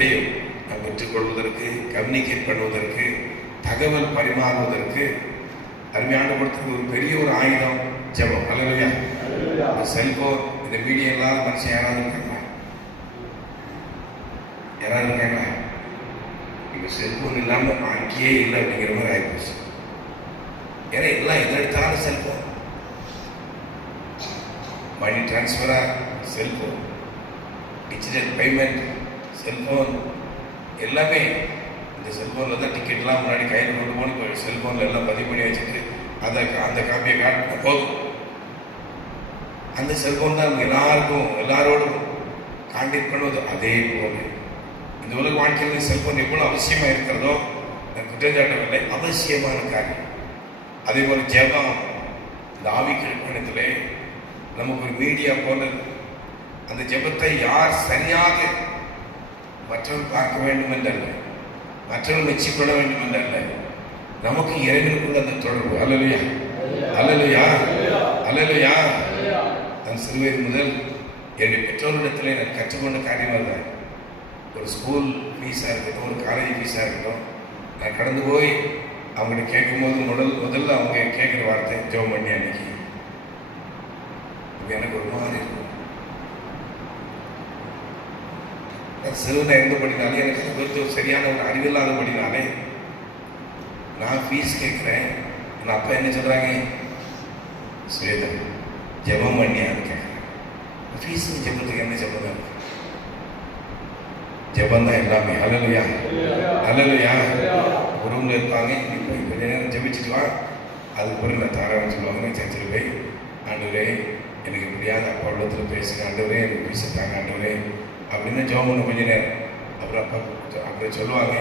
காரியத்தையும் நாம் பெற்றுக்கொள்வதற்கு, கம்யூனிகேட் பண்ணுவதற்கு, தகவல் பரிமாறுவதற்கு அருமையான கொடுத்துருக்கு ஒரு பெரிய ஒரு ஆயுதம் ஜெபம். அல்லேலூயா. செல்போன், இந்த மீடியா இல்லாத மனுஷன் யாராவது இருக்காங்களா? யாராவது இருக்காங்களா? இப்போ செல்போன் இல்லாமல் வாழ்க்கையே இல்லை அப்படிங்கிற மாதிரி ஆகிப்போச்சு. ஏன்னா எல்லாம் எதை எடுத்தாலும் செல்போன், மணி டிரான்ஸ்ஃபராக செல்போன், டிஜிட்டல் பேமெண்ட் செல்போன், எல்லாமே இந்த செல்ஃபோனில் தான் டிக்கெட்லாம் முன்னாடி கையில் கொண்டு போகணும். இப்போ செல்ஃபோனில் எல்லாம் பதிவு பண்ணி வச்சுட்டு அந்த காப்பியை காட்டின போதும். அந்த செல்ஃபோன் தான் எல்லாரோடும் கான்டாக்ட் பண்ணுவது. அதே போல இந்த உலக வாழ்க்கையில் செல்ஃபோன் எவ்வளோ அவசியமாக இருக்கிறதோ நான் குற்றச்சாட்டவில்லை, அவசியமான காரியம். அதே போல் ஜெபம், இந்த ஆவிக்குரிய பயணத்திலே நமக்கு ஒரு மீடியா போல அந்த ஜெபத்தை யார் சரியாக மற்றவர் பார்க்க வேண்டும் என்றல்ல, மற்றவர் மெச்சிக்கொள்ள வேண்டும் என்றல்ல, நமக்கு இறைவனுக்குள்ள அந்த தொடர்பு. அல்லேலூயா, அல்லேலூயா, அல்லேலூயா. நான் சிறுவயது முதல் என்னுடைய பெற்றோரிடத்திலே நான் கற்றுக்கொண்ட காரியமாக தான். ஒரு ஸ்கூல் ஃபீஸாக இருக்கட்டும், ஒரு காலேஜ் ஃபீஸாக இருக்கட்டும், நான் கடந்து போய் அவங்கள்ட்ட கேட்கும்போது முதல்ல அவங்க கேட்குற வார்த்தை ஜெபம் பண்ணி அன்னைக்கு. எனக்கு ஒரு மாதிரி இருக்கும். சிறுவனை இருந்தபடினாலே, எனக்கு அதை குறித்து ஒரு சரியான ஒரு அறிவில்லாதபடினாலே நான் ஃபீஸ் கேட்குறேன். என் அப்பா என்ன சொல்கிறாங்க? ஸ்வேதம் ஜெபம் பண்ணியான்னு கேட்குறேன். ஃபீஸுக்கு ஜெபத்துக்கு என்ன ஜெபம் தான்? ஜெபம் தான் எல்லாமே. அல்லேலூயா, அல்லேலூயா. ஒரு ரூமில் இருப்பாங்க, இப்போ கொஞ்ச நேரம் ஜெபிச்சுட்டு வா, அதுக்கு பிறகு நான் தாரான்னு சொல்லுவாங்க. சர்ச்சில் போய் ஆண்டவரே எனக்கு எப்படியாவது அப்பா உள்ளத்தில் பேசுங்க, ஆண்டவரே எனக்கு பேசிட்டாங்க ஆண்டவரே அப்படின்னு ஜெபம் பண்ண கொஞ்ச நேரம். அப்புறம் அப்பா அப்படி சொல்லுவாங்க,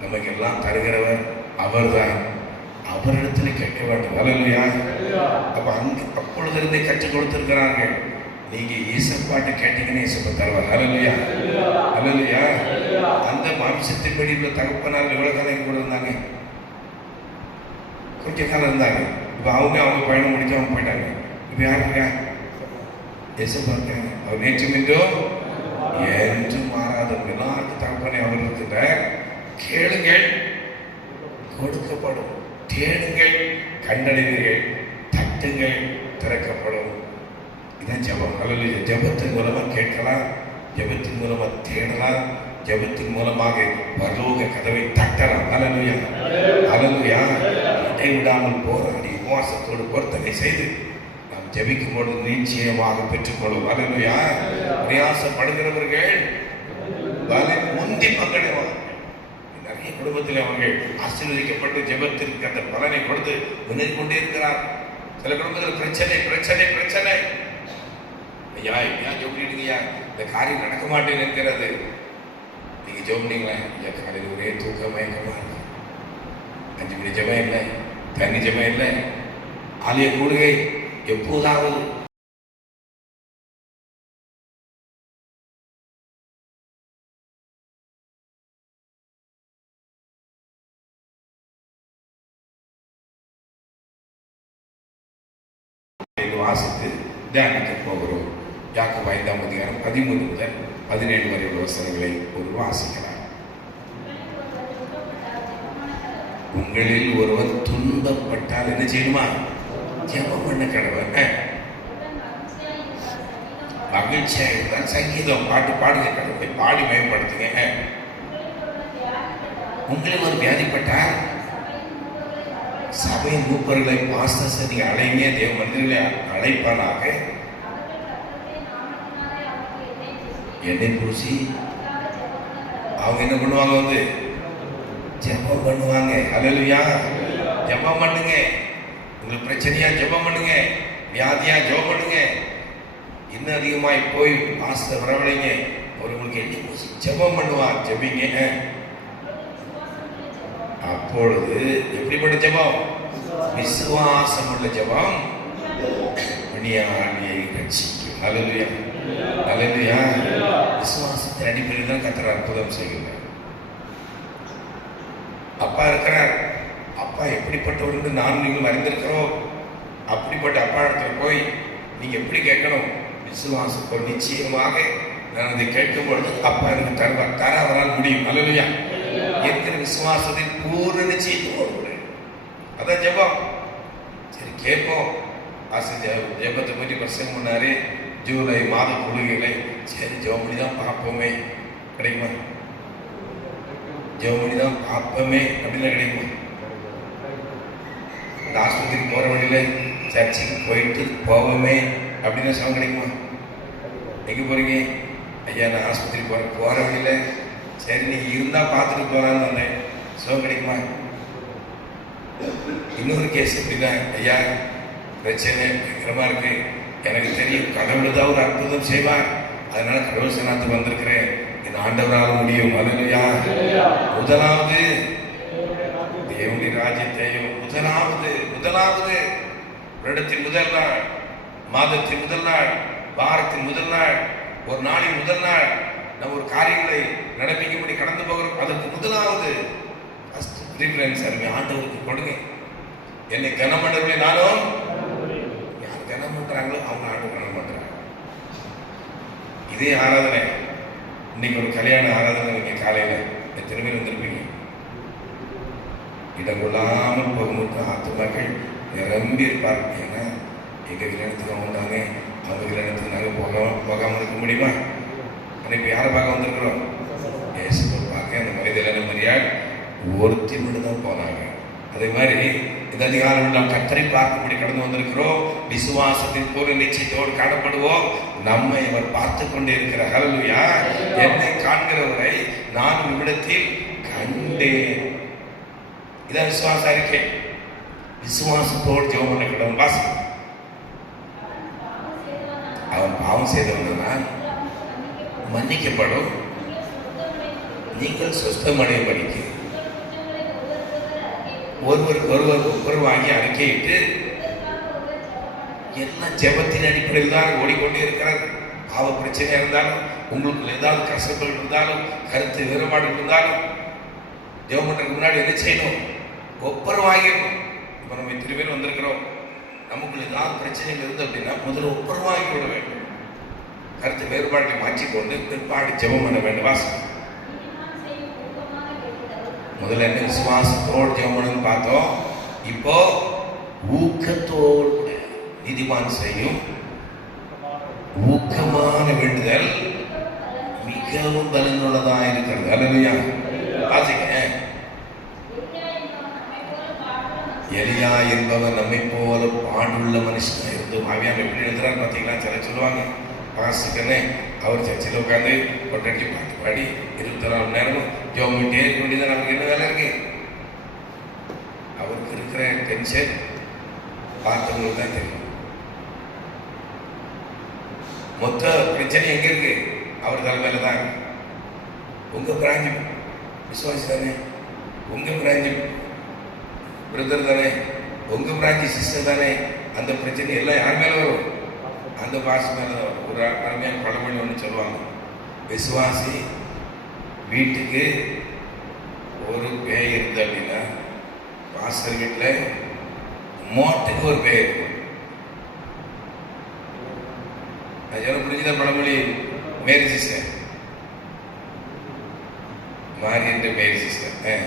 நமக்கு எல்லாம் தருகிறவர் அவர் தான், அவரிடத்துல கேட்க வேண்டும். அல்லேலூயா. அப்போ அப்பொழுதிருந்தே கற்றுக் கொடுத்திருக்கிறார்கள். நீங்க ஈசப்பாட்டு கேட்டீங்கன்னு ஈசப்பா தருவார். அல்லேலூயா, அல்லேலூயா. அந்த மாம்சத்தின்படி உள்ள தகப்பனார் எவ்வளவு காலம் கூட இருந்தாங்க? கொஞ்ச காலம் இருந்தாங்க. இப்போ அவங்க பயணம் முடிக்க அவங்க போயிட்டாங்க. இப்போ யாருங்க? ஈசப்பா இருக்காங்க. அவர் நேற்றும் என்றும் மாறாதவங்க. எல்லாருக்கும் தகப்பனே அவர் இருக்கின்ற. கேளுங்கள் கொடுக்கப்படும், தேடுங்கள் கண்டடைவீர்கள், தட்டுங்கள் திறக்கப்படும். இதான் ஜெபம். அல்லேலூயா. ஜெபத்தின் மூலமாக கேட்கலாம், ஜெபத்தின் மூலமாக தேடலாம், ஜெபத்தின் மூலமாக பரலோக கதவை தட்டலாம். அல்லேலூயா, அல்லேலூயா. இடைவிடாமல் போராடி உபவாசத்தோடு பொருத்தனை செய்து நாம் ஜெபிக்கும் பொழுது நிச்சயமாக பெற்றுக்கொள்ளும். அல்லேலூயா. பிரயாசப்படுகிறவர்கள் முந்தி பங்கடைவாங்க. நிறைய குடும்பத்தில் அவர்கள் ஆசீர்வதிக்கப்பட்டு ஜெபத்திற்கு அந்த பலனை கொடுத்து முன்னேறி கொண்டே இருக்கிறார். சில குடும்பத்தில் பிரச்சனை பிரச்சனை பிரச்சனை. ஐயா எப்படியா ஜோபிடுங்கய்யா, இந்த காரியம் நடக்க மாட்டேன்னு இருக்கிறது. நீங்க ஜோபினீங்களா? ஐயா காலையில் ஒரே தூக்க மயக்கமா இருக்கு, 5 மணி ஜெபம் இல்லை, தண்ணி ஜெபம் இல்லை, ஆலய கூடுகை எப்போதாவது வாசித்து தியானிக்க போகிறோம். யாக்கோபு 5ஆம் அதிகாரம் 13 முதல் 17 வரை உள்ள வசனங்களை ஒரு வாசிக்கலாம். உங்களில் ஒருவர் துன்பப்பட்டால் என்ன செய்யணுமா? ஜெபம் பண்ண கடவுள். மகிழ்ச்சியா இருந்தால் சங்கீதம் பாட்டு பாடுங்க, கடவுளை பாடி மேம்படுத்துங்க. உங்களுக்கு ஒரு வியாதிப்பட்டால் சபை மூப்பர்களை பாஸ்டர்ஸ் நீங்க அழைங்க, தேவ மந்திரிகளை அழைப்பானாக. எண்ணெய் பூசி அவங்க என்ன பண்ணுவாங்க? ஜெபம் பண்ணுவாங்க. அல்லேலூயா. ஜெபம் பண்ணுங்க. உங்களுக்கு பிரச்சனையா ஜெபம் பண்ணுங்க, வியாதியா ஜெபம் பண்ணுங்க. இன்னும் அதிகமாய் போய் பாஸ்டர் வரவழைங்க, உங்களுக்கு எண்ணெய் பூசி ஜெபம் பண்ணுவார். ஜெபிங்க. அப்பொழுது எப்படிப்பட்ட ஜெபம்? விசுவாசம் உள்ள ஜெபம் வியாதியை ரட்சிக்கும். அல்லேலூயா, அல்லேலூயா. விசுவாசத்தின் அடிப்படையில் தான் கர்த்தர் அற்புதம் செய்கிறார். அப்பா இருக்கிறார். அப்பா எப்படிப்பட்டவர் நான் நீங்களும் அறிந்திருக்கிறோம். அப்படிப்பட்ட அப்பா இடத்துல போய் நீங்க எப்படி கேட்கணும்? விசுவாசத்தோடு நிச்சயமாக நான் அதை கேட்கும் பொழுது அப்பா எனக்கு தருவார், தர அவரால் முடியும். அல்லேலூயா. இருக்கிற விசுவாசத்தின் பூர்ண நிச்சயத்தோடு அதான் ஜெபம். சரி கேட்போம். ஜெபத்தை பற்றி பிரசங்கம் பண்ணாரு ஜூலை மாத கொள்கைகளை. சரி ஜெபம் பண்ணி தான் பார்ப்போமே, கிடைக்குமா? ஜெபம் பண்ணி தான் பார்ப்போமே அப்படின்னா கிடைக்குமா? இந்த ஆஸ்பத்திரிக்கு போகிற வழியில சர்ச்சுக்கு போயிட்டு போவோமே அப்படின்னு சவம் கிடைக்குமா? எங்கே போறீங்க? ஐயா நான் ஆஸ்பத்திரி போகிற வழியில சரி நீ இருந்தால் பார்த்துட்டு போகலான்னு வந்தேன், சுகம் கிடைக்குமா? இன்னொரு கேஸ் எப்படிதான், ஐயா பிரச்சனை பயங்கரமாக இருக்கு, எனக்கு தெரியும் கடவுள் தான் ஒரு அற்புதம் செய்வார், அதனால கடவுள் சனாத்துக்கு வந்திருக்கிறேன், என் ஆண்டவரால் முடியும். அல்லேலூயா. முதலாவது தேவனுடைய ராஜ்யத்தையும் முதலாவது வருடத்தின் முதல் நாள், மாதத்தின் முதல் நாள், வாரத்தின் முதல் நாள், ஒரு நாளின் முதல் நாள் நம்ம ஒரு காரியங்களை நடப்பிக்கும்படி கடந்து போகிறோம். அதற்கு முதலாவது ப்ரிஃபரன்ஸ் அருமை ஆண்டவருக்கு கொடுங்க. என்னை கனம் பண்ணுறவர்களே நானும், யார் கனம் பண்றாங்களோ அவங்க ஆண்டவர் கனம் பண்றாங்க. இதே ஆராதனை இன்னைக்கு ஒரு கல்யாண ஆராதனை, நீங்க காலையில எத்தனை பேர் வந்திருப்பீங்க? இடம் கொள்ளாமல் போகும்போது ஆத்துமாக்கள் நிரம்பி இருப்பார்கள். ஏன்னா எங்க கல்யாணத்துக்கு அவங்க வந்தாங்க, அவங்க கல்யாணத்துக்கு நாங்கள் போகாமல் இருக்க முடியுமா? ஆனால் இப்போ யாரை பார்க்க வந்திருக்கிறோம்? இயேசுவை பார்க்க அந்த மனிதன மரியாள் ஒருத்தி மட்டும் தான் போனாங்க. அதே மாதிரி இந்த அதிகாரம் நாம் கர்த்தரை பார்க்கும்படி கடந்து வந்திருக்கிறோம். விசுவாசத்தின் பூர்ண நிச்சயத்தோடு காணப்படுவோம். நம்மை அவர் பார்த்து கொண்டே இருக்கிறார். ஹல்லேலூயா. என்னை காண்கிறவரை நான் இவ்விடத்தில் கண்டேன். இதான் விசுவாச அறிக்கை. விசுவாசத்தோடு ஜெபம் பண்ண கடவுள் வாசி. அவன் பாவம் செய்தவனா மன்னிக்கப்படும், நீங்கள் சொஸ்தமடைய படிக்க ஒருவர் வாங்கி அறிக்கையிட்டு எல்லாம் ஜெபத்தின் அடிப்படையில் தான் ஓடிக்கொண்டே இருக்கிறார். பாவ பிரச்சனை இருந்தாலும், உங்களுக்கு ஏதாவது கஷ்டங்கள் இருந்தாலும், கருத்து வேறுபாடு இருந்தாலும், ஜெபம் பண்றதுக்கு முன்னாடி என்ன செய்யணும்? ஒப்பரம் வாங்கிடணும். இப்போ நம்ம இத்தனை பேர் வந்திருக்கிறோம், நமக்கு ஏதாவது பிரச்சனைகள் இருந்து அப்படின்னா முதல்ல ஒப்பரம் வாங்கி விட வேண்டும். கருத்து வேறுபாட்டை மாற்றிக்கொண்டு பிற்பாடு ஜெபம் பண்ண வேண்டும். வாசம் முதல்ல என்ன விசுவாசத்தோடு ஜெபம் பண்ணணும்னு பார்த்தோம். இப்போ ஊக்கத்தோடு நீதிமான் செய்யும் ஊக்கமான வேண்டுதல் மிகவும் பலனுள்ளதா இருக்கிறது. அல்லேலூயா. வாசிங்க. எலியா என்பவன் நம்மை போல பாடுள்ள மனுஷனா இருந்து ஆவியானவர் எப்படி எழுதுறாரு பார்த்தீங்களா? சில சொல்லுவாங்க பாஸ்டர்னே அவர் சர்ச்சில் உட்காந்து கொட்டடிச்சு பாட்டு பாடி 24 மணி நேரமும் ஜெபம் பண்ணிட்டே இருக்க வேண்டியதான். நமக்கு என்ன வேலை இருக்கு? அவருக்கு இருக்கிற டென்ஷன் பார்த்தவங்களுக்கு தான் தெரியும். மொத்த பிரச்சனை எங்க இருக்கு? அவர் தலைமையில தான். உங்க பிராஞ்சி விசுவாசி தானே, உங்க பிராஞ்சி பிரதர் தானே, உங்க பிராஞ்சி சிஸ்டர் தானே. அந்த பிரச்சனை எல்லாம் யார் மேல வரும்? அந்த பாஸ் மேல தான் வரும். ஒரு அருமையான பழமொழி ஒன்று சொல்லுவாங்க, விசுவாசி வீட்டுக்கு ஒரு பேய் இருந்து அப்படின்னா பாஸ்டர் வீட்டில் மோட்டுக்கு ஒரு பேய் இருக்கும். அது புரிஞ்சுதா? பழமொழி மேரி சிஸ்டர், மாறி என்ற மேரி சிஸ்டர்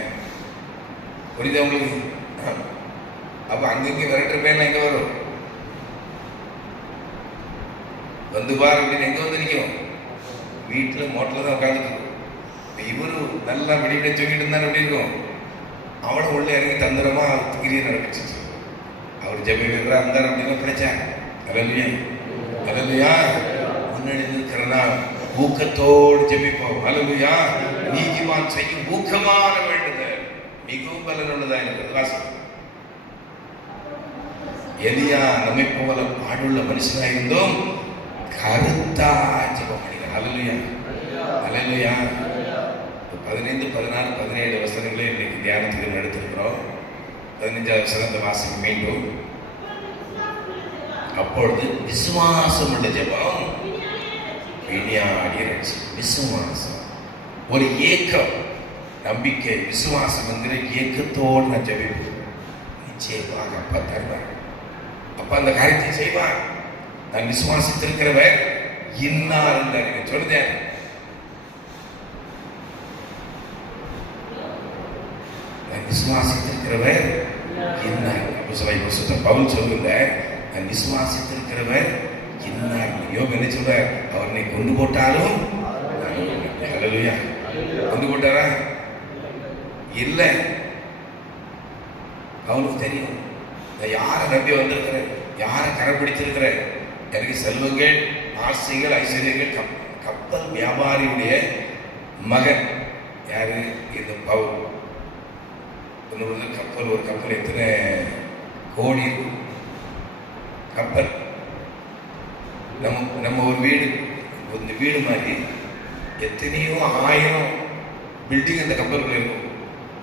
புரியுதா உங்களுக்கு? அப்ப அங்கங்க விரட்டுற பேர்லாம் எங்க வரும்? வந்து பார் அப்படின்னு எங்க வந்து நிற்கும்? வீட்டில் மோட்டில் தான் உட்காந்துட்டு இருக்கும். இவரு நல்லா வெளியிட சொல்லிட்டு இருந்தாரு. எப்படி இருக்கும்? அவனை உள்ள இறங்கி தந்திரமா கிரியை நடந்துச்சு. அவர் ஜெப வீரராக இருந்தார் அப்படின்னு பிடிச்சாங்க. அல்லேலூயா. அல்லேலூயா. முன்னாடி இருக்கிறனா ஊக்கத்தோடு ஜெபிப்போம். அல்லேலூயா. நீதிமான் செய்யும் ஊக்கமான வேண்டுதல் மிகவும் பலனுள்ளதா இருக்கிறது. வாசம். எலியா நம்மை போல பாடுள்ள மனுஷனாக இருந்தும் கருத்தா ஜெபம் பண்ணினார். அல்லேலூயா. அல்லேலூயா. 15, 16, 17 வசனங்களே இன்னைக்கு தியானத்துக்கு எடுத்திருக்கிறோம். 15வது வசனத்தை வாசிக்க மீண்டும். அப்பொழுது விசுவாசம் உள்ள ஜெபம் விஞ்ஞானி ரட்சி. விசுவாசம், ஒரு ஏக்கம், நம்பிக்கை, விசுவாசம் என்கிற ஏக்கத்தோடு நான் ஜெபிப்பேன். நிச்சயமாக அப்பா தருவார். அப்பா அந்த காரியத்தை செய்வார். நான் விசுவாசித்திருக்கிறவர் இன்னார் என்றார். சொல்லுதேன் விசுவாசித்திருக்கிறவர் இன்னார். பவுல் சொல்லுங்க, நான் விசுவாசித்திருக்கிறவர் இன்னார். யோபு என்ன சொல்ற? அவர் நீ கொண்டு போட்டாலும் ஹல்லேலூயா. கொண்டு போட்டாரா? இல்ல. அவனுக்கு தெரியும் நான் யாரை நம்பி வந்திருக்கிறேன், யாரை கடைபிடித்திருக்கிறேன். எனக்கு செல்வங்கள், ஆசைகள், ஐஸ்வர்யங்கள். கப்பல் வியாபாரியுடைய மகன் யாரு? இந்த பவுல். கப்பல், ஒரு கப்பல் எத்தனை கோடி இருக்கும் கப்பல். நம்ம ஒரு வீடு, இந்த வீடு மாதிரி எத்தனையோ 1000 பில்டிங் அந்த கப்பலுக்குள்ள இருக்கும்.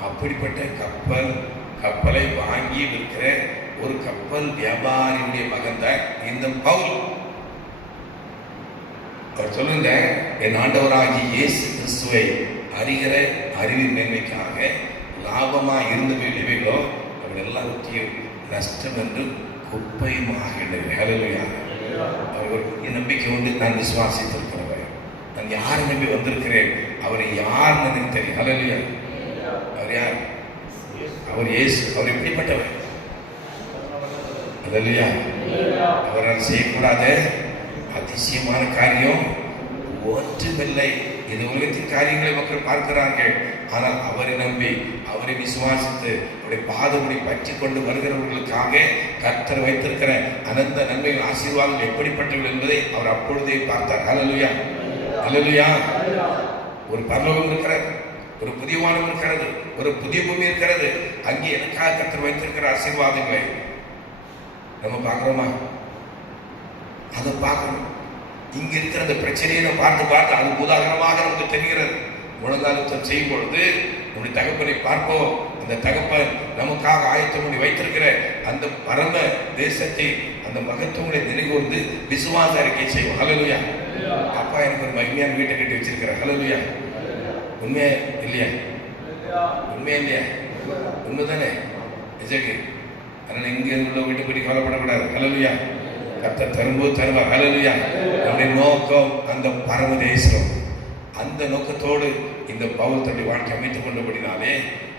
அப்படிப்பட்ட கப்பலை வாங்கி விற்கிற ஒரு கப்பல் வியாபாரியுடைய மகன் தான் இந்த பவுல். அவர் சொல்லுங்க, என் ஆண்டவராகிய இயேசு கிறிஸ்துவை அறிகிற அறிவின் மேன்மைக்காக லாபமா இருந்தவைகளோ அவள் எல்லாவற்றையும் நஷ்டம் என்று குப்பையுமாக. ஹல்லேலூயா. அவர் நம்பிக்கை உண்டு. நான் விசுவாசித்திருக்கிறவர், நான் யாரை நம்பி வந்திருக்கிறேன், அவரை யார் எனக்கு தெரியும். ஹல்லேலூயா. அவர் யார்? அவர் இயேசு. அவர் எப்படிப்பட்டவர்? ஹல்லேலூயா. அவரால் செய்யக்கூடாத அதிசயமான காரியம் ஒன்றுமில்லை. இது உலகத்தின் காரியங்களை மக்கள் பார்க்கிறார்கள். ஆனால் அவரை நம்பி, அவரை விசுவாசித்து, அவருடைய பாதங்களை பற்றி கொண்டு வருகிறவர்களுக்காக கர்த்தர் வைத்திருக்கிற அனந்த நன்மைகள், ஆசீர்வாதங்கள் எப்படிப்பட்டவர்கள் என்பதை அவர் அப்பொழுதே பார்த்தார். ஹல்லேலூயா. ஹல்லேலூயா. ஒரு பரலோகம் இருக்கிறது, ஒரு புதிய வானம் இருக்கிறது, ஒரு புதிய பூமி இருக்கிறது. அங்கே எனக்காக கர்த்தர் வைத்திருக்கிற ஆசீர்வாதங்களை நம்ம பார்க்கிறோமா? அதை பார்க்கணும். இங்க இருக்கிற அந்த பிரச்சனையை நம்ம பார்த்து அது உதாரணமாக நமக்கு தெரிகிறது. முழங்காலத்தம் செய்யும் பொழுது நம்முடைய தகப்பனை பார்ப்போம். அந்த தகப்பன் நமக்காக ஆயத்தம் பண்ணி வைத்திருக்கிற அந்த பரம தேசத்தை, அந்த மகத்துவங்களை நினைவுகூர்ந்து விசுவாச அறிக்கை செய்வோம். ஹல்லேலூயா. அப்பா எனக்கு ஒரு மகிமையான வீட்டை கட்டி வச்சிருக்கிறேன். ஹல்லேலூயா. உண்மையா இல்லையா? உண்மையா இல்லையா? உண்மைதானே? அதனால இங்க உள்ள வீட்டை பற்றி கவலைப்படக்கூடாது. ஹல்லேலூயா. கர்த்தர் தரும்போது தருவார். ஹல்லேலூயா. நம்முடைய நோக்கம் அந்த பரம தேசம். அந்த நோக்கத்தோடு இந்த பவுல் தன்னுடைய வாழ்க்கை அமைத்துக் கொண்டபடினாலே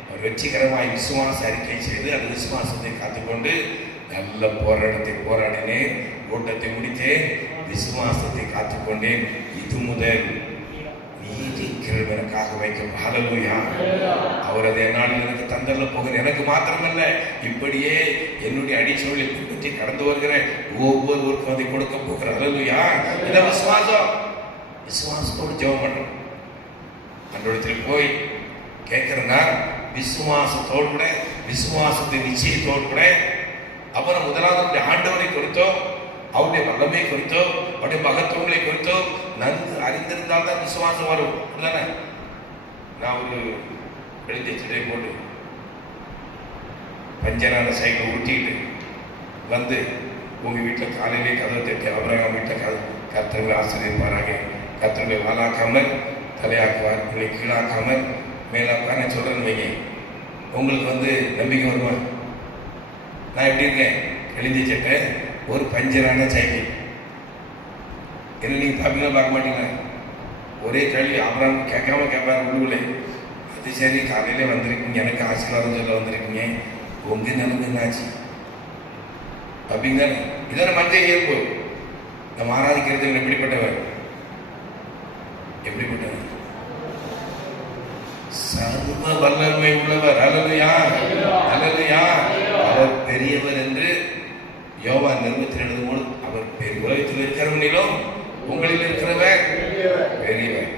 அவர் வெற்றிகரமாய் விசுவாச அறிக்கை செய்து அந்த விசுவாசத்தை காத்துக்கொண்டு நல்ல போராட்டத்தை போராடினேன், ஓட்டத்தை முடித்தேன், விசுவாசத்தை காத்துக்கொண்டேன். இது முதல் நீதி கிருபை எனக்காக வைக்கும். ஹல்லேலூயா. அவர் அதை என்னால் எனக்கு தந்தல்ல போகிற எனக்கு மாத்திரமல்ல, இப்படியே என்னுடைய அடிச்சொல்லை பின்பற்றி கடந்து வருகிற ஒவ்வொருவருக்கும் அதை கொடுக்க போகிற. ஹல்லேலூயா. இந்த விசுவாசம், விசுவாசத்தோடு ஜெபம் பண்றோம். அன்றோடத்தில் போய் கேட்கிறனா விசுவாசத்தோடு கூட, விசுவாசத்தை நிச்சயத்தோடு கூட. அப்புறம் முதலாவது ஆண்டவரை குறித்தோம், அவருடைய வல்லமை குறித்தோ, அவருடைய மகத்துவங்களை குறித்தோ நன்கு அறிந்திருந்தால் தான் விசுவாசம் வரும். இல்லைன்னா நான் ஒரு எழுதிச்சிட்டே போட்டு பஞ்சரான சைக்கிள் ஊட்டிட்டு வந்து உங்க வீட்டில் காலையிலே கதவை தட்டி அபிரகாம் வீட்டில் கர்த்தர்களை ஆசிரியப்பாராங்க. கர்த்தர்களை வாழாக்காமல் தலையாக்குவார், உங்களை கீழாக்காமல் மேலாக்குவார். நான் சொல்றேன்னு வைங்க, உங்களுக்கு வந்து நம்பிக்கை வருமா? நான் எப்படி இருக்கேன்? எழுதி சட்டை, ஒரு பஞ்சரான சைக்கிள். என்ன நீங்க பார்ப்பீங்களா? பார்க்க மாட்டீங்களா? ஒரே கேள்வி அப்புறம் கேட்காம கேட்பாரு உள்ளுக்குள்ளே. அது சரி, காலையில வந்திருக்கீங்க, எனக்கு ஆசீர்வாதம் சொல்ல வந்திருக்கீங்க, உங்க நிலைமை என்னாச்சு அப்படிங்க. இதான மத்திய இயல்பு. நம்ம ஆராதிக்கிறது எப்படிப்பட்டவர்? எப்படிப்பட்டவர்? சர்வ வல்லமை உள்ளவர். ஹல்லேலூயா. ஹல்லேலூயா. அவர் பெரியவர் என்று யோவான் நிருபத்தில் எழுதும்போது, அவர் உலகத்தில் இருக்கிறவனிலும் உங்களில் இருக்கிறவர் பெரியவர்.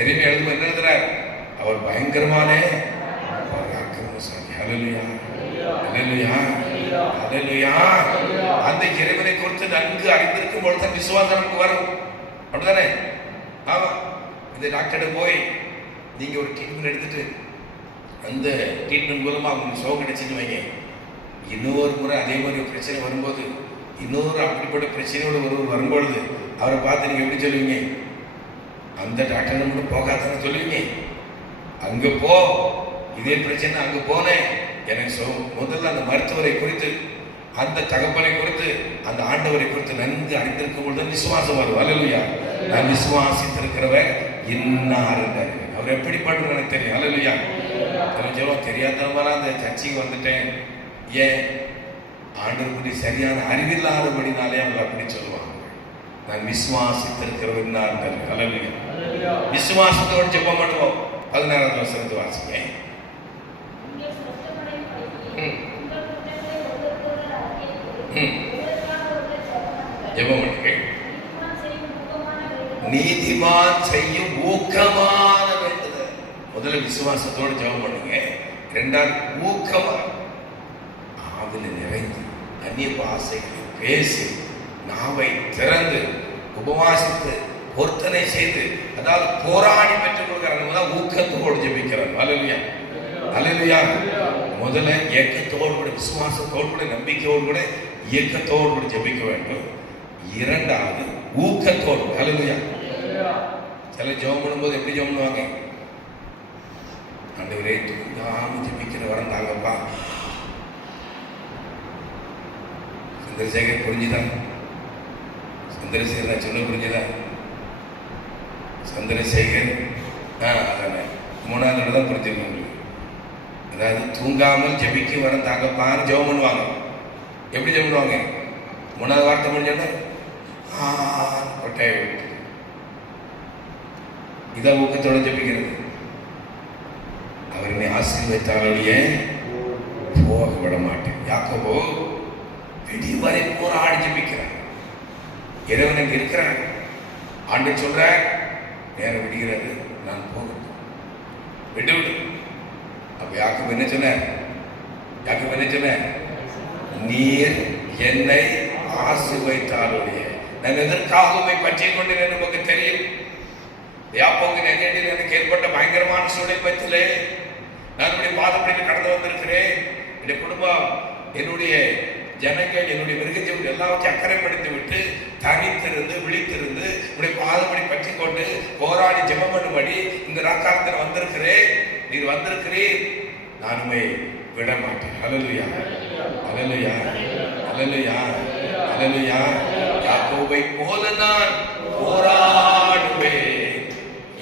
எரிமை எழுதும் என்ன எழுதுறார்? அவர் பயங்கரமான பராக்கிரமசாலி. ஹல்லேலூயா. ஹல்லேலூயா. ஹல்லேலூயா. அந்த இறைவனை குறித்து நன்கு அறிந்திருக்கும் பொழுது விசுவாசம் நமக்கு வரும். அப்படிதானே? ஆமா. இந்த டாக்டர் போய் நீங்க ஒரு ட்ரீட்மெண்ட் எடுத்துட்டு அந்த ட்ரீட்மெண்ட் மூலமா உங்களுக்கு சோகம் கிடைச்சின்னு வைங்க, இன்னொரு முறை அதே மாதிரி ஒரு பிரச்சனை வரும்போது, இன்னொரு அப்படிப்பட்ட பிரச்சனையோடு ஒருவர் வரும்பொழுது அவரை பார்த்து நீங்க எப்படி சொல்லுவீங்க? அந்த டாக்டர் மட்டும் போகாதானே சொல்லுவீங்க. அங்க போ, இதே பிரச்சனை அங்க போனேன், எனக்கு முதல்ல அந்த மருத்துவரை குறித்து அந்த தகப்பனை குறித்து, அந்த ஆண்டவரை குறித்து நன்கு அறிந்திருக்கும் பொழுது விசுவாசம் வரும். அல்லேலூயா. நான் விசுவாசித்திருக்கிறவர் இன்னார் என்றார். அவர் எப்படிப்பட்டது எனக்கு தெரியும். அல்லேலூயா. கொஞ்சம் தெரியாதவங்களா அந்த சர்ச்சைக்கு வந்துட்டேன். ஏன்? ஆண்டவர் பற்றி சரியான அறிவில்லாதபடினாலே அவங்க அப்படி சொல்லுவாங்க. நான் விசுவாசித்திருக்கிறவர் இன்னார் என்றார். அல்லேலூயா. விசுவாசத்தோடு ஜெபம் பண்ணுவோம். 16வது வசனத்தை வாசிங்க. ஜெபம் பண்ணுங்க. நீதிமான் செய்யும் ஊக்கமான வேண்டுதல். முதல்ல விசுவாசத்தோடு ஜெபம் பண்ணுங்க. இரண்டாவது ஊக்கமா ஆவில நிறைந்து அந்நிய பாஷைகளை பேசி நாவை திறந்து உபவாசித்து பொருத்தனை செய்து, அதாவது போராடி பெற்றுக் கொடுக்கிறாங்க. ஊக்கத்தோடு ஜெபிக்கிறாங்க. அல்லேலூயா. அல்லேலூயா. முதல்ல ஏக்கத்தோடு கூட, விசுவாசத்தோடு கூட, நம்பிக்கையோடு கூட, இயக்கத்தோடு கூட ஜெபிக்க வேண்டும். இரண்டாவது ஊக்கத்தோடு. அல்லேலூயா. சில ஜெபம் பண்ணும்போது எப்படி ஜெபம் பண்ணுவாங்க? ஆண்டவரே தூங்காம ஜெபிக்கிற வரம் தாங்கப்பா. சந்திரசேகர் புரிஞ்சுதான்? சந்திரசேகர் நான் சொன்ன புரிஞ்சுதான்? சந்திரசேகர் அதானே 3வது தான் புரிஞ்சுக்கணும். அதாவது தூங்காமல் ஜெபிக்க வரம் தாங்கப்பான்னு ஜெபம் பண்ணுவாங்க. எப்படி ஜெபம் பண்ணுவாங்க? 3வது வார்த்தை முடிஞ்சோன்னா கொட்டையை விட்டு இதான் ஊக்கத்தோட ஜெபிக்கிறது. அவர் என்னை ஆசீர்வதித்தாலே போக விட மாட்டேன். யாக்கோபு விடிய வரை போராடி ஜெபிக்கிறார். இறைவன் இங்க இருக்கிறார். ஆண்டவர் சொல்றார், நேரம் விடுகிறது, நான் போகட்டும், விடு விடு. அப்ப யாக்கோபு என்ன சொன்ன? யாக்கோபு என்ன சொன்ன? நீர் என்னை ஆசீர்வதித்தாலே நான் எதற்காக உம்மை பற்றி கொண்டேன் நமக்கு தெரியும். யாக்கோபின் நெஞ்சத்தில் எனக்கு ஏற்பட்ட பயங்கரமான சூழ்நிலை நான் இப்படி பாதப்படியில் கடந்து வந்திருக்கிறேன். என்னுடைய குடும்பம், என்னுடைய ஜனங்கள், என்னுடைய மிருகஜீவன் எல்லாவற்றையும் அக்கறைப்படுத்தி விட்டு தனித்திருந்து விழித்திருந்து இப்படி பாதப்படி பற்றி கொண்டு போராடி ஜெபம் பண்ணும்படி இந்த ராக்காலத்தில் வந்திருக்கிறேன். நீர் வந்திருக்கிறேன், நானுமே விட மாட்டேன். அல்லேலூயா. அல்லேலூயா. அல்லேலூயா. அல்லேலூயா. யாக்கோபை போல நான் போராடுவேன்,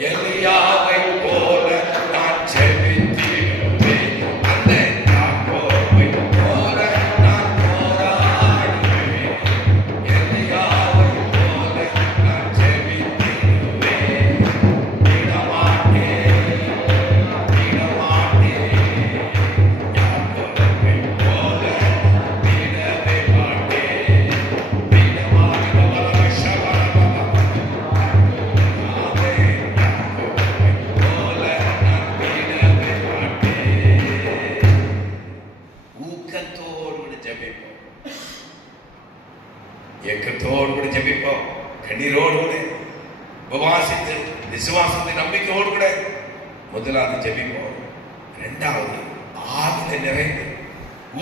எலியாவை போல நான் ஜெபித்திடுவேன். அந்த யாக்கோபை போல நான் போராடுவேன், எலியாவை போல நான் ஜெபித்திடுவேன். விடமாட்டேன், விடமாட்டேன். யாக்கோபை போல விடவே மாட்டேன். ஏக்கத்தோடு கூட ஜெபிப்போம். கண்ணீரோடு கூட உபவாசித்து விசுவாசத்தை நம்பிக்கையோடு கூட முதலாவது ஜெபிப்போம். இரண்டாவது ஆவில நிறைந்து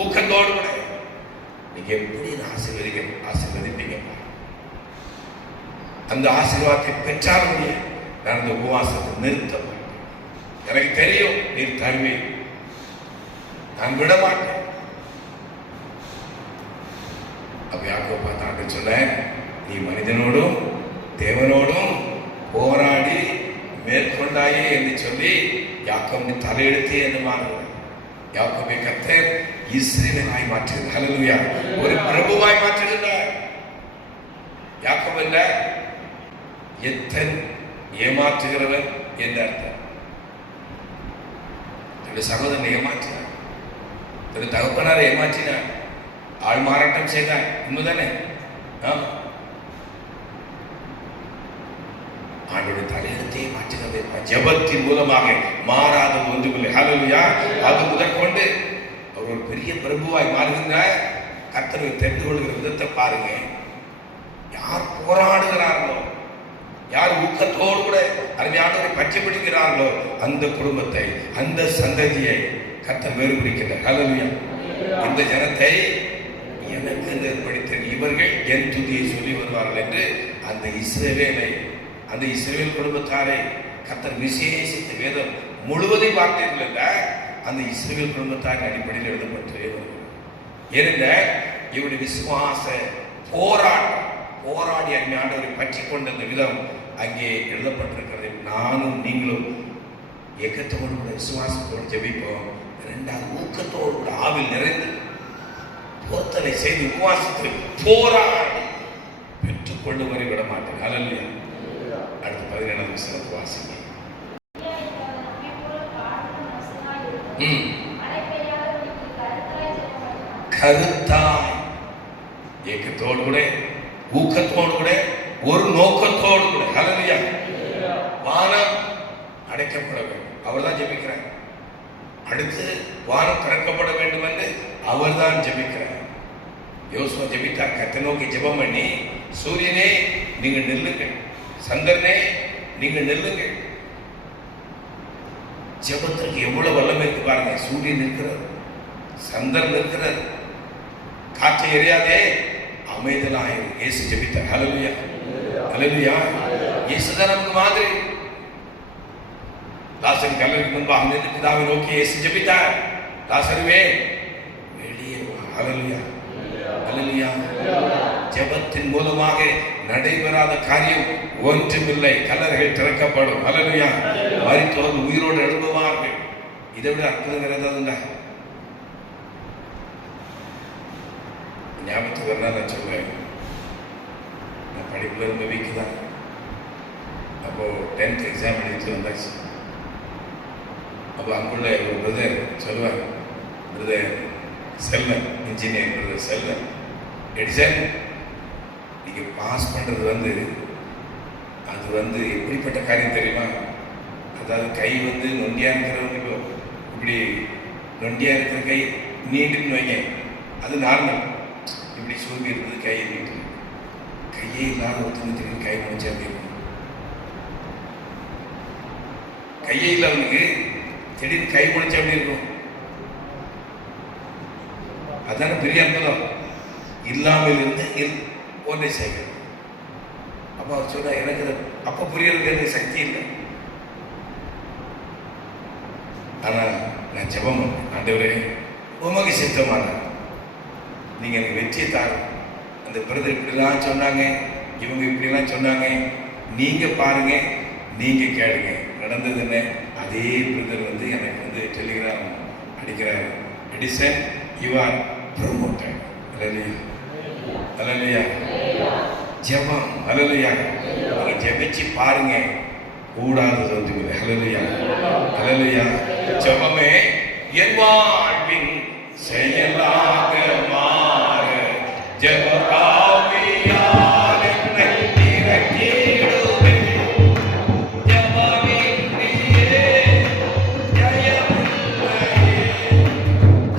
ஊக்கத்தோடு கூட நீங்க எப்படி ஆசீர்வதிப்பீங்க. அந்த ஆசீர்வாதத்தை பெற்றாலும் நான் அந்த உபவாசத்தை நிறுத்த மாட்டேன். எனக்கு தெரியும் நீர் தருவே, நான் விட மாட்டேன். அப்ப யாக்கோபு பார்த்தாங்க, சொன்ன நீ மனிதனோடும் தேவனோடும் போராடி மேற்கொண்டாயே என்று சொல்லி யாக்கோபு தலையெடுத்தே என்று மாறுகிறார். யாக்கோபை கர்த்தர் இஸ்ரவேலாய் மாற்றுகிறார். ஹல்லேலூயா. ஒரு பிரபுவாய் மாற்றுகிறார். யாக்கோபு என்ற எத்தன் ஏமாற்றுகிறவன் என்று அர்த்தம். தன்னுடைய சகோதரனை ஏமாற்றினார், தன்னுடைய தகப்பனாரை ஏமாற்றினார், ஆள் மாறாட்டம் செய்தார். உண்மைதானே? ஆண்டோட தலையெழுத்தையே மாற்றுகிறது. ஜெபத்தின் மூலமாக மாறாத ஒன்றுமில்லை. ஹல்லேலூயா. அது முதற்கொண்டு அவர் ஒரு பெரிய பிரபுவாய் மாறுகின்ற கர்த்தரை தெரிந்து கொள்கிற விதத்தை பாருங்க. யார் போராடுகிறார்களோ, யார் ஊக்கத்தோடு கூட அருமையானவரை பற்றி பிடிக்கிறார்களோ அந்த குடும்பத்தை, அந்த சந்ததியை கர்த்தர் வேறுபிடிக்கிறார். ஹல்லேலூயா. இந்த ஜனத்தை எனக்கு ஏற்படுத்த இவர்கள் என் துதியை சொல்லி வருவார்கள் என்று அந்த இஸ்ரவேலை, அந்த இஸ்ரவேல் குடும்பத்தாரை கர்த்தர் விசேஷித்த வேதம் முழுவதையும் பார்த்தீர்கள் என்ற அந்த இஸ்ரவேல் குடும்பத்தாரின் அடிப்படையில் எழுதப்பட்டே வருகிறது. ஏனென்றால் இவருடைய விசுவாச போராடி அங்கே ஆண்டவரை பற்றி கொண்ட அந்த விதம் அங்கே எழுதப்பட்டிருக்கிறது. நானும் நீங்களும் ஏக்கத்தோடு கூட விசுவாசத்தோடு ஜெபிப்போம். இரண்டாவது ஊக்கத்தோடு கூட ஆவில் நிறைந்து போர்த்தலை செய்து உபவாசத்தில் போராடி பெற்றுக்கொள்ளும் வரை விட மாட்டேன். அல்லேலூயா. அடுத்து 17ஆம் வசனத்தை வாசிங்க. கருத்தாய் ஏக்கத்தோடு கூட ஊக்கத்தோடு கூட ஒரு நோக்கத்தோடு கூட அல்லேலூயா. வானம் அடைக்கப்பட வேண்டும், அவர் தான் ஜெபிக்கிறார். அடுத்து வானம் திறக்கப்பட வேண்டும் என்று அவர் தான் ஜெபிக்கிறார். யோசுவா ஜெபித்தார், கர்த்தரை நோக்கி ஜெபம் பண்ணி, சூரியனே நீங்கள் நில்லுங்கள், சந்திரனே நீங்கள் நில்லுங்கள். ஜெபத்திற்கு எவ்வளவு வல்லமை இருக்கு பாருங்க. சூரியன் இருக்கிறது, சந்திரன் இருக்கிறது, காற்றை எரியாதே அமைதலாயிரு. இயேசு ஜெபித்தார். ஹல்லேலூயா, ஹல்லேலூயா. இயேசு தான் நமக்கு மாதிரி. லாசரு கல்லறைக்கு முன்பாக நின்று பிதாவை நோக்கி இயேசு ஜெபித்தார், லாசருவே வெளியே வா. ஹல்லேலூயா, ஹல்லேலூயா. ஜெபத்தின் மூலமாக நடைபெறாத காரியம் ஒன்றுமில்லை. கல்லறைகள் திறக்கப்படும். ஹல்லேலூயா. மரித்தோர் உயிரோடு எழும்புவார்கள். இதை விட அற்புதம் ஏதாவது ஞாபகத்துக்கு வரலாம். நான் சொல்றேன், நான் படிப்புல இருந்த வீக்கு தான். அப்போ 10th எக்ஸாம் எழுதிட்டு வந்தாச்சு. அப்போ அங்குள்ள ஒரு பிரதர் சொல்லுவார், brother Selvan, engineer brother Selvan, Edison நீங்க பாஸ் பண்றது அது எப்படிப்பட்ட காரியம் தெரியுமா? அதாவது கை நொண்டியா இருக்கிறவங்க, இப்படி நொண்டியா இருக்கிற கை நீண்டுன்னு வைங்க, அது நார்மல். இப்படி சூழ்வி இருக்குது, கையை நீட்டு. கையே இல்லாத ஒருத்தங்க கை முடிச்சு அப்படி இருக்கும். கையே இல்லாதவனுக்கு திடீர்னு கை முடிச்சு அப்படி இருக்கும். அதான பெரிய அற்புதம். இல்லாமல் இருந்து ஒன்றை செய்கிறது. அப்போ அவர் சொன்னா, எனக்கு அப்ப புரியறதுக்கு சக்தி இல்லை. ஆனா நான் ஜெபம் பண்ணேன், ஆண்டவரே உமக்கு சித்தமான நீங்க எனக்கு வெற்றியை தாங்க. அந்த பிரதர் இப்படிலாம் சொன்னாங்க, இவங்க இப்படிலாம் சொன்னாங்க, நீங்க பாருங்க, நீங்க கேளுங்க. நடந்தது என்ன? அதே பிரதர் எனக்கு டெலிகிராம் அடிக்கிறாரு, எடிசன் யூ ஆர் ப்ரமோட்டட். அல்லேலூயா, அல்லேலூயா. ஜெபம், அல்லேலூயா. நீங்க ஜெபிச்சு பாருங்க, கூடாதது ஒன்றுமில்லை. அல்லேலூயா, அல்லேலூயா. ஜெபமே என் வாழ்வின் செயலாக மாற ஜெபகாவியால் என்னை நிரப்பிடுவே. ஜெபமின்றியே ஜெயமில்லையே,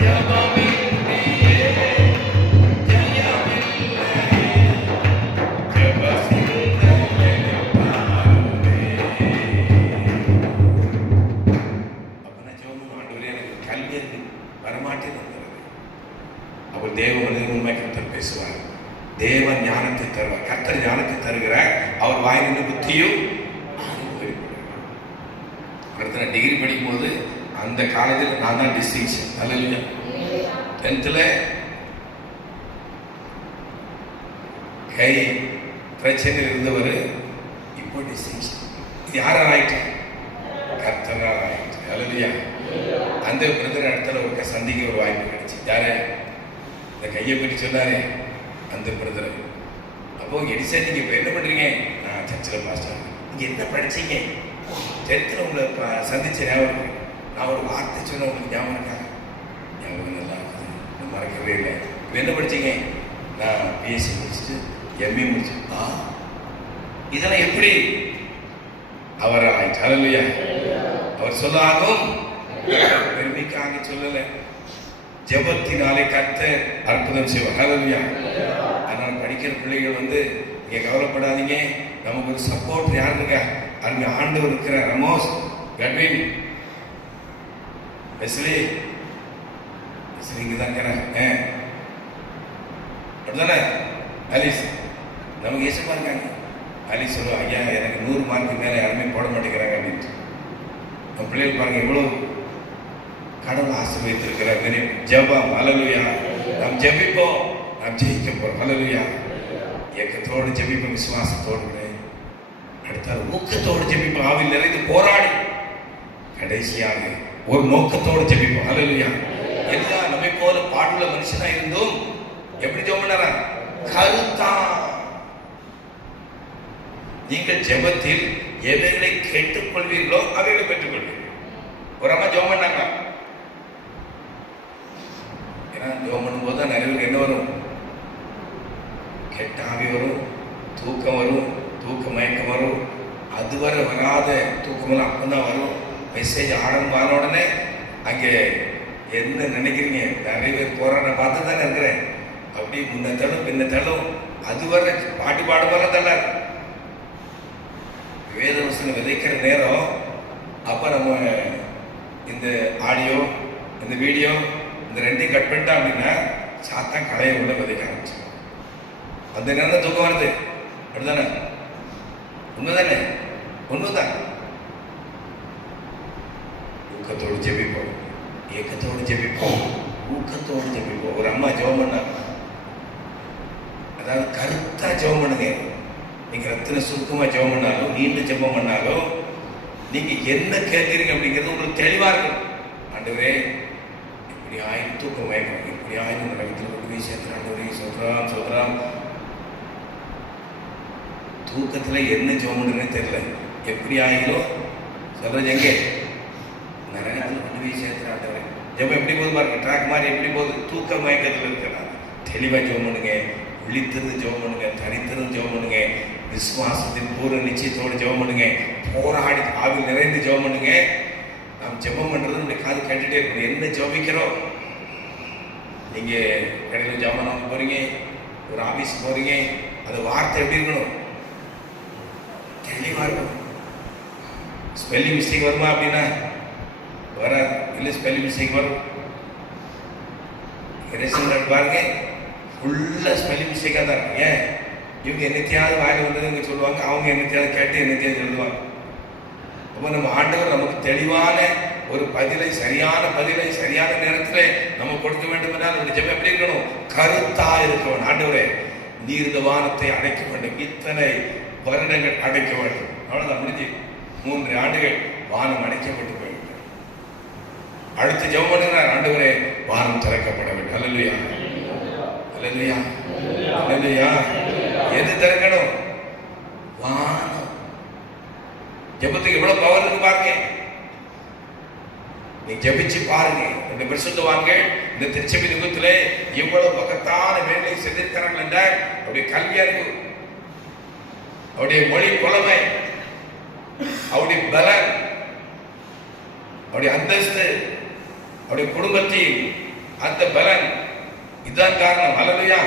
ஜெபமின்றியே ஜெயமில்லையே, ஜெப சிந்தையில் பாருமே. அப்ப நான் ஜெபம், ஆண்டவரே எனக்கு கல்வி வரமாட்டேன். அவர் தேவ மனிதன் உண்மை கர்த்தர் பேசுவார், தேவ ஞானத்தை தருவார். கர்த்தர் ஞானத்தை தருகிறார், அவர் வாயிலிருந்து புத்தியும். அடுத்த நான் டிகிரி படிக்கும் போது அந்த காலேஜில் நான் தான் டிஸ்டிங்ஷன். அல்லேலூயா. 10th கை பிரச்சனை இருந்தவர் இப்போ டிஸ்டிங்ஷன். இது யாரால் ஆயிட்டு? கர்த்தரால் ஆயிட்டு. அல்லேலூயா. அந்த பிரதர் இடத்துல ஒரு சந்திக்க ஒரு வாய்ப்பு கிடைச்சி. யாரு? இந்த கையை பற்றி சொன்னாரே அந்த பிரதர். அப்போ எடிசன் நீங்க இப்போ என்ன பண்றீங்க? நான் சர்ச்சில் பாஸ்டர். நீங்க என்ன படிச்சீங்க? 10th உங்களை சந்திச்ச ஞாபகம். நான் ஒரு வார்த்தை சொன்ன உங்களுக்கு ஞாபகம் இருக்கா? ஞாபகம் நல்லா இருக்குது, நான் மறக்கவே இல்லை. இப்போ என்ன படிச்சீங்க? நான் பிஎஸ்சி முடிச்சுட்டு எம்ஏ முடிச்சு. இதெல்லாம் எப்படி? அவர் ஆயிடுச்சு. அல்லேலூயா. அவர் சொல்ல ஆகும், பெருமைக்காக சொல்லலை, ஜெபத்தினாலே கர்த்தர் அற்புதம் செய்வார். ஹல்லேலூயா. அதனால படிக்கிற பிள்ளைகள் நீங்க கவலைப்படாதீங்க, நமக்கு ஒரு சப்போர்ட் யார் இருக்கா? அங்க ஆண்டவர் இருக்கிறார். ரமோஸ், கட்வின், வெஸ்லி இங்க தான் இருக்கிறேன். அப்படிதானே? அலிஸ் நமக்கு ஏசப்பா இருக்காங்க. அலிஸ் சொல்லுவோம், ஐயா எனக்கு 100 மார்க்கு மேலே யாருமே போட மாட்டேங்கிறாங்க அப்படின்ட்டு. நம்ம பிள்ளைகள் பாருங்க எவ்வளவு கடவுள் ஆசீர்வதித்திருக்கிறார். ஜெபம், அல்லேலூயா. நாம் ஜெபிப்போம், நாம் ஜெயிக்க போறோம். ஹல்லேலூயா. ஏக்கத்தோடு ஜெபிப்போம், விசுவாசத்தோடு. அடுத்தால் ஊக்கத்தோடு ஜெபிப்போம், ஆவியில் நிறைந்து போராடி கடைசியாக ஒரு நோக்கத்தோடு ஜெபிப்போம். ஹல்லேலூயா. எல்லா நம்மை போல பாடுள்ள மனுஷனா இருந்தும் எப்படி ஜெபம் பண்ணாரா? கருத்தா. நீங்கள் ஜெபத்தில் எவைகளை கேட்டுக்கொள்வீர்களோ அவைகளை பெற்றுக்கொள்வீர்கள். ஒரு அம்மா ஜெபம் பண்ணாங்க. ஏன்னா ஜெபம் பண்ணும்போது தான் நிறைய பேருக்கு என்ன வரும்? கெட்ட ஆவி வரும், தூக்கம் வரும், தூக்க மயக்கம் வரும். அதுவரை வராத தூக்கமெல்லாம் அப்பதான் வரும். மெசேஜ் ஆரம்பமான உடனே அங்கே என்ன நினைக்கிறீங்க? நிறைய பேர் போராட பார்த்து தானே இருக்கிறேன். அப்படி முன்ன தள்ளும் பின்ன தள்ளும். அதுவரை பாட்டு பாடும்போது தள்ளாரு. வேதவசனம் விதைக்கிற நேரம் அப்போ நம்ம இந்த ஆடியோ இந்த வீடியோ இந்த ரெண்டையும் கட் பண்ணிட்டோம் அப்படின்னா சாத்தான் களையை உள்ள விதைக்க ஆரம்பிச்சு. அந்த நேரம் தான் தூக்கம் வருது. அப்படிதானே? உண்மைதானே? உண்மைதான். ஊக்கத்தோடு ஜெபிப்போம், ஏக்கத்தோடு ஜெபிப்போம், ஊக்கத்தோடு ஜெபிப்போம். ஒரு அம்மா ஜெபம் பண்ணாங்க. அதாவது கருத்தா ஜெபம் பண்ணுங்க. நீங்க ரத்தின சுருக்கமா ஜெபம் பண்ணாலும் நீண்ட ஜெபம் பண்ணாலும் நீங்க என்ன கேட்கிறீங்க அப்படிங்கிறது உங்களுக்கு தெளிவா இருக்கும். ஆண்டவரே இப்படி ஆயிரம் தூக்கம் மயக்கம், இப்படி ஆயிரம் நரகத்தில் கொண்டு போய் சேர்த்து ஆண்டவரே சொல்றான் சொல்றான். தூக்கத்துல என்ன ஜெபம் பண்ணுறதுன்னு தெரியல. எப்படி ஆயிரும் சொல்றது? எங்கே? நரகத்தில் கொண்டு போய் சேர்த்து ஆண்டவரே. ஜெபம் எப்படி போகுது பாருங்க, ட்ராக் மாதிரி எப்படி போகுது? தூக்க மயக்கத்தில் இருக்கிறாங்க. தெளிவா ஜெபம் பண்ணுங்க, விழித்திருந்து ஜெபம் பண்ணுங்க, தனித்திருந்து ஜெபம் பண்ணுங்க, விசுவாசத்தின் பூர்வ நிச்சயத்தோடு ஜெபம் பண்ணுங்க, போராடி ஆவில் நிறைந்து ஜெபம் பண்ணுங்க. நாம் ஜெபம் பண்றது நம்முடைய காது கேட்டுட்டே இருக்கணும். என்ன ஜெபிக்கிறோம்? நீங்க கடையில் ஜெபம் பண்ண போறீங்க, ஒரு ஆபீஸ் போறீங்க, அது வார்த்தை எப்படி இருக்கணும்? தெளிவா இருக்கணும். ஸ்பெல்லிங் மிஸ்டேக் வருமா அப்படின்னா வராது. இல்லை ஸ்பெல்லிங் மிஸ்டேக் வரும். பாருங்க ஃபுல்லாக ஸ்பெல்லிங் மிஸ்டேக்காக தான் இருக்கும். ஏன்? இவங்க என்னத்தையாவது வாயில் வந்தது இங்கே சொல்லுவாங்க, அவங்க என்னத்தையாவது கேட்டு என்னத்தையாவது எழுதுவாங்க. அப்போ நம்ம ஆண்டவர் நமக்கு தெளிவான ஒரு பதிலை, சரியான பதிலை சரியான நேரத்தில் நம்ம கொடுக்க வேண்டும் என்றால் நம்முடைய ஜெபம் எப்படி இருக்கணும்? கருத்தா இருக்கணும். ஆண்டவரே நீர் இந்த வானத்தை அடைக்க வேண்டும், இத்தனை வருடங்கள் அடைக்க வேண்டும். அவ்வளோதான் முடிஞ்சு. 3 ஆண்டுகள் வானம் அடைக்கப்பட்டு போய்விட்டது. அடுத்து ஜெபம் பண்ணுகிறார், ஆண்டவரே வானம் திறக்கப்பட வேண்டும். அல்லேலூயா, அல்லேலூயா, அல்லேலூயா. எது திறக்கணும்? வானம். ஜெபத்துக்கு எவ்வளவு பவர் இருக்கு பாருங்க. நீ ஜெபிச்சு பாருங்க. இந்த பரிசுத்தவான்கள் இந்த திருச்சபை யுகத்திலே எவ்வளவு பக்கத்தான வேலை செய்திருக்கிறார்கள் என்றால் அவருடைய கல்வி அறிவு, அவருடைய மொழி புலமை, அவருடைய பலன், அவருடைய அந்தஸ்து, அவருடைய குடும்பத்தின் அந்த பலன், இதுதான் காரணம். அல்லேலூயா.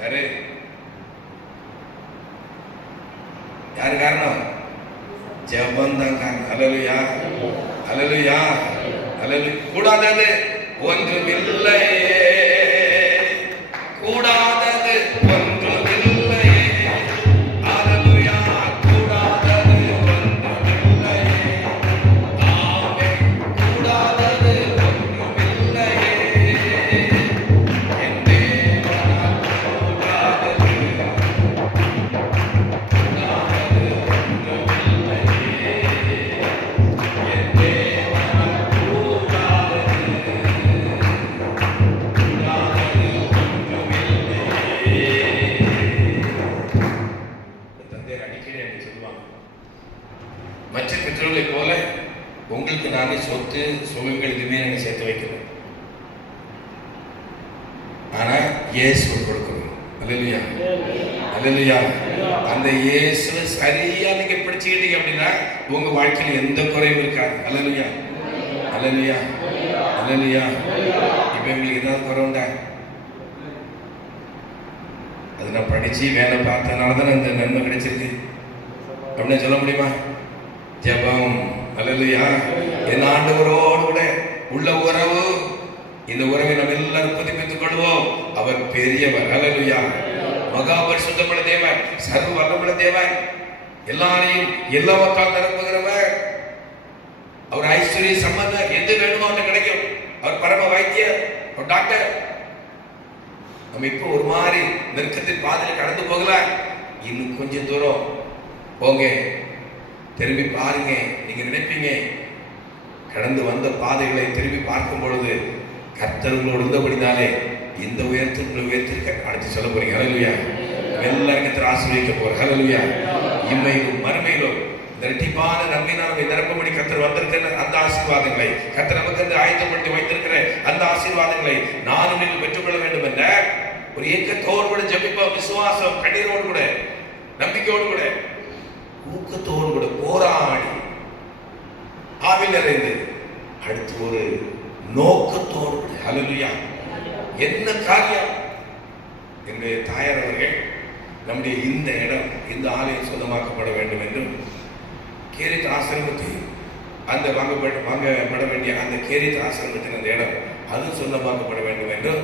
யாரு யாரு காரணம்? ஜெபம் தான் காரணம். அல்லேலூயா, அல்லேலூயா, அல்லேலூயா. கூடாதது ஒன்றுமில்லை, கூடாதது ஒன்றுமில்லை. அல்லேலூயா, கூடாதது ஒன்றுமில்லை. ஆமென். கூடாதது ஒன்றுமில்லை. என் தேவனால் கூடாதது மற்ற பெற்றோர்களை போல உங்களுக்கு நானே சொத்து சுகங்கள் எதுவுமே நாங்கள் சேர்த்து வைக்கிறோம். ஆனா இயேசு கொடுக்கணும். அல்லேலூயா, அல்லேலூயா. அந்த இயேசு சரியா நீங்க பிடிச்சுக்கிட்டீங்க அப்படின்னா உங்க வாழ்க்கையில் எந்த குறையும் இருக்காது. அல்லேலூயா, அல்லேலூயா, அல்லேலூயா. இப்ப எங்களுக்கு ஏதாவது குறை உண்டா? அது நான் படிச்சு வேலை பார்த்தனால தான் இந்த நன்மை கிடைச்சிருக்கு அப்படின்னு சொல்ல முடியுமா? ஜெபம். அல்லேலூயா. என் ஆண்டவரோடு கூட உள்ள உறவு, இந்த உறவை நம்ம எல்லாரும் புதுப்பித்துக் கொள்வோம். அவர் பெரியவர். அல்லேலூயா. மகா பரிசுத்தமுள்ள தேவன், சர்வ வல்லமுள்ள தேவன், எல்லாரையும் எல்லாவற்றால் நிரப்புகிறவர். அவர் ஐஸ்வர்ய சம்பந்தர், எது வேணுமோ அவனுக்கு கிடைக்கும். அவர் பரம வைத்தியர், ஒரு டாக்டர். நம்ம இப்போ ஒரு மாதிரி நெருக்கத்தின் பாதையில் கடந்து போகலாம். இன்னும் கொஞ்சம் தூரம் போங்க, திரும்பி பாருங்க. நீங்க நினைப்பீங்க கடந்து வந்த பாதைகளை திரும்பி பார்க்கும் பொழுது கர்த்தர் உங்களோடு இருந்தபடினாலே இந்த உயரத்துக்குள்ள உயர்த்திருக்க அடுத்து சொல்ல போறீங்க. ஹல்லேலூயா. எல்லாரும் கர்த்தர் ஆசீர்வதிக்க போறார். ஹல்லேலூயா. இம்மையிலும் மறுமையிலும் இந்த இரட்டிப்பான நன்மையினால் நம்மை நிரப்பும்படி கர்த்தர் வந்திருக்கிற அந்த ஆசீர்வாதங்களை, கர்த்தர் நமக்கு ஆயத்தப்படுத்தி வைத்திருக்கிற அந்த ஆசீர்வாதங்களை நானும் நீங்கள் பெற்றுக்கொள்ள வேண்டும் என்ற ஒரு ஏக்கத்தோடு கூட ஜெபிப்போம். விசுவாசம், கண்ணீரோடு கூட, நம்பிக்கையோடு கூட, ஊக்கத்தோடு கூட போராடி ஆவில் நிறைந்து அடுத்து ஒரு நோக்கத்தோடு கூட. ஹல்லேலூயா. என்ன காரியம்? என்னுடைய தாயார் அவர்கள் நம்முடைய இந்த இடம், இந்த ஆலயம் சொந்தமாக்கப்பட வேண்டும் என்றும் கேரித் ஆசிரமத்தை அந்த வாங்கப்பட வேண்டிய அந்த கேரித் ஆசிரமத்தின் அந்த இடம் அது சொந்தமாக்கப்பட வேண்டும் என்றும்,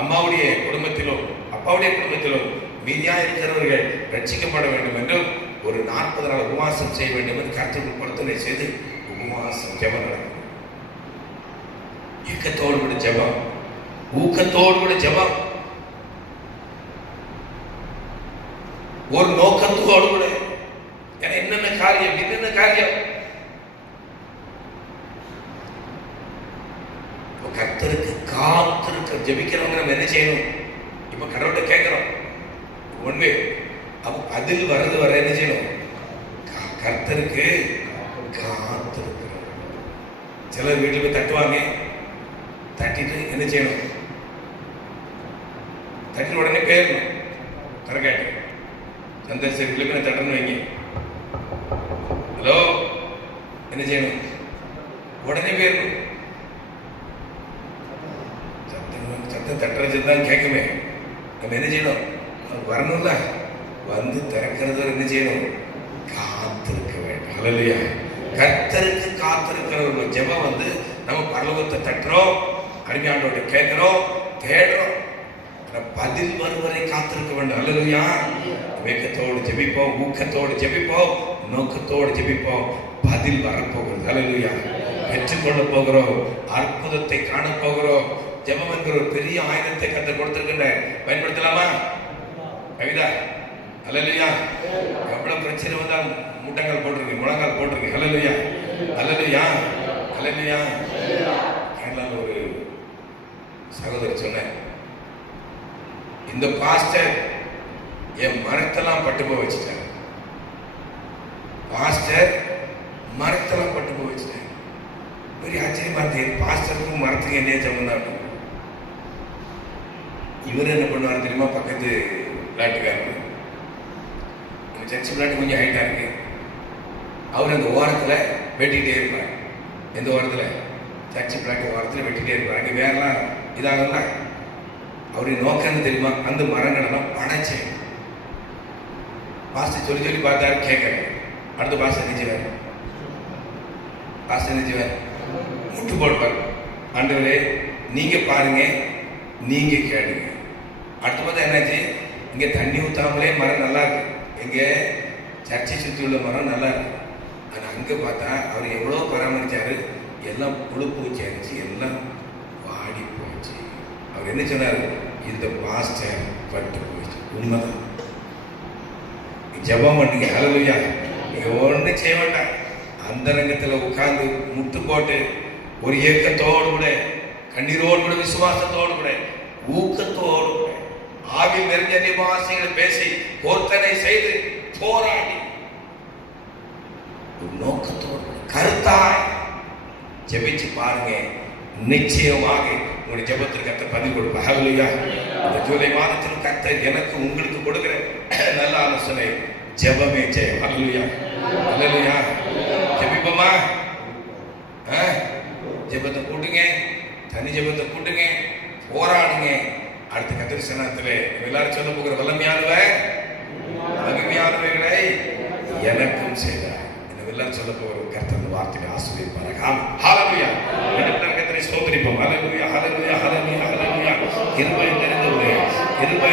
அம்மாவுடைய குடும்பத்திலும் அப்பாவுடைய குடும்பத்திலும் மீதியா இருக்கிறவர்கள் ரட்சிக்கப்பட வேண்டும் என்றும் ஒரு 40 நாள் உபவாசம் செய்ய வேண்டும் என்று கர்த்தருக்கு பொருத்தனை செய்து உபவாசம் ஜெபம் நடக்கும். இயக்கத்தோடு கூட ஜெபம், ஊக்கத்தோடு கூட ஜெபம், ஒரு நோக்கத்தோடு கூட. என்னென்ன காரியம், என்னென்ன காரியம்? கர்த்தருக்கு காத்திருக்க ஜெபிக்கிறவங்க நம்ம என்ன செய்யணும்? இப்ப கடவுள்கிட்ட கேட்கிறோம் ஒன்று, அப்ப அதில் வர்றது வர என்ன செய்யணும்? கர்த்தருக்கு காத்திருக்கிறோம். சிலர் வீட்டில் போய் தட்டுவாங்க, தட்டிட்டு என்ன செய்யணும்? தட்டிட்டு உடனே போயிடணும். கரெக்டாக அந்த சரி தட்டணும் வைங்க. ஹலோ, என்ன செய்யணும்? உடனே போயிடணும். சத்தம் தட்டுறதுதான் கேட்குமே. நம்ம என்ன செய்யணும்? வரணும்ல, வந்து திறக்கிறது என்ன செய்யணும்? காத்திருக்க வேண்டும். ஹல்லேலூயா. கர்த்தருக்கு காத்திருக்கிற ஒரு ஜெபம் வந்து நம்ம பரலோகத்தை தட்டுறோம், அடிமையாண்டோட கேட்கிறோம், தேடுறோம். பதில் வருவரை காத்திருக்க வேண்டும். ஹல்லேலூயா. வேகத்தோடு ஜெபிப்போம், ஊக்கத்தோடு ஜெபிப்போம், நோக்கத்தோடு ஜெபிப்போம். பதில் வரப்போகிறது. ஹல்லேலூயா. பெற்றுக்கொள்ள போகிறோம், அற்புதத்தை காண போகிறோம். ஜெபம் என்கிற ஒரு பெரிய ஆயுதத்தை கர்த்தர் கொடுத்திருக்கின்ற பயன்படுத்தலாமா? கவிதா, ஹல்லேலூயா. எவ்வளவு பிரச்சனை வந்தால் முட்டங்கள் போட்டிருக்கு, முழங்கால் போட்டிருக்கு. ஹல்லேலூயா, ஹல்லேலூயா, ஹல்லேலூயா. கேரளாவில் ஒரு சகோதரர் சொன்னேன், இந்த பாஸ்டர் என் மரத்தெல்லாம் பட்டு போய் வச்சுட்டார். பாஸ்டர் மரத்தெல்லாம் பட்டு போய் வச்சுட்டார். பெரிய ஆச்சரியமா இருக்கு. பாஸ்டருக்கும் மரத்துக்கு என்ன சம்பந்தம்? இவர் என்ன பண்ணுவார் தெரியுமா? பக்கத்து பிளாட்டுக்காரரு, நம்ம சர்ச்சு பிளாட்டு கொஞ்சம் ஹைட்டா இருக்கு, அவர் அந்த ஓரத்தில் வெட்டிகிட்டே இருப்பார். எந்த ஓரத்தில்? சர்ச்சு பிளாட்டு ஓரத்தில் வெட்டிகிட்டே இருப்பார். அங்கே வேறலாம் இதாகல. அவருடைய நோக்கம் தெரியுமா? அந்த மரங்களெல்லாம் படைச்சு பாஸ்டர் சொல்லி சொல்லி பார்த்தாரு, கேட்கல. அடுத்த பாஸ்டர் நினைச்சுவார், பாஸ்டர் நினைச்சுவார், முட்டு போடுவார். ஆண்டவரே நீங்க பாருங்க, நீங்க கேளுங்க. அடுத்த பார்த்தா என்னாச்சு? இங்க தண்ணி ஊத்தாமலே மரம் நல்லா இருக்கு, இங்க சர்ச்சை சுற்றி உள்ள மரம் நல்லா இருக்கு. ஆனா அங்க பார்த்தா அவர் எவ்வளவு பராமரிச்சாரு, எல்லாம் புழு பூச்சி அடிச்சு எல்லாம் வாடி போச்சு. அவர் என்ன சொன்னாரு? இந்த பாஸ்டர் பட்டு போச்சு. உண்மைதான். ஜெபம் பண்ணுங்க. ஹல்லேலூயா. நீங்க ஒண்ணு செய்ய வேண்டாம். அந்த ரங்கத்துல உட்கார்ந்து முட்டு போட்டு ஒரு ஏக்கத்தோடு கூட, கண்ணீரோடு கூட, விசுவாசத்தோடு கூட, ஊக்கத்தோடு கூட, ஆவில் நிறைஞ்ச நிவாசிகளை பேசி பொருத்தனை செய்து போராடி ஒரு நோக்கத்தோடு கருத்தாய் ஜெபிச்சு பாருங்க. நிச்சயமாக உங்களுடைய ஜெபத்திற்கு கர்த்தர் பதில் கொடுப்பார். ஹல்லேலூயா. இந்த ஜூலை மாதத்தில் கர்த்தர் எனக்கு உங்களுக்கு கொடுக்கிற நல்ல ஆலோசனை, ஜெபமே ஜெயம். ஹல்லேலூயா, ஹல்லேலூயா. ஜெபிப்போமா? ஜெபத்தை கூட்டுங்க, தனி ஜெபத்தை கூட்டுங்க, போராடுங்க. அடுத்த கர்த்தர் சன்னதியிலே எல்லாரும் சொல்ல போகிற வல்லமையானவர் மகிமையானவைகளை எனக்கும் செய்தார். எல்லாரும் சொல்ல போகிற கர்த்தர் வார்த்தையை ஆசீர்வதிப்பார். ஹல்லேலூயா. கர்த்தரை ஸ்தோத்திரிப்போம். ஹல்லேலூயா, ஹல்லேலூயா, ஹல்லேலூயா, ஹல்லேலூயா. கிருபை நிறைந்தவரே, கிருபை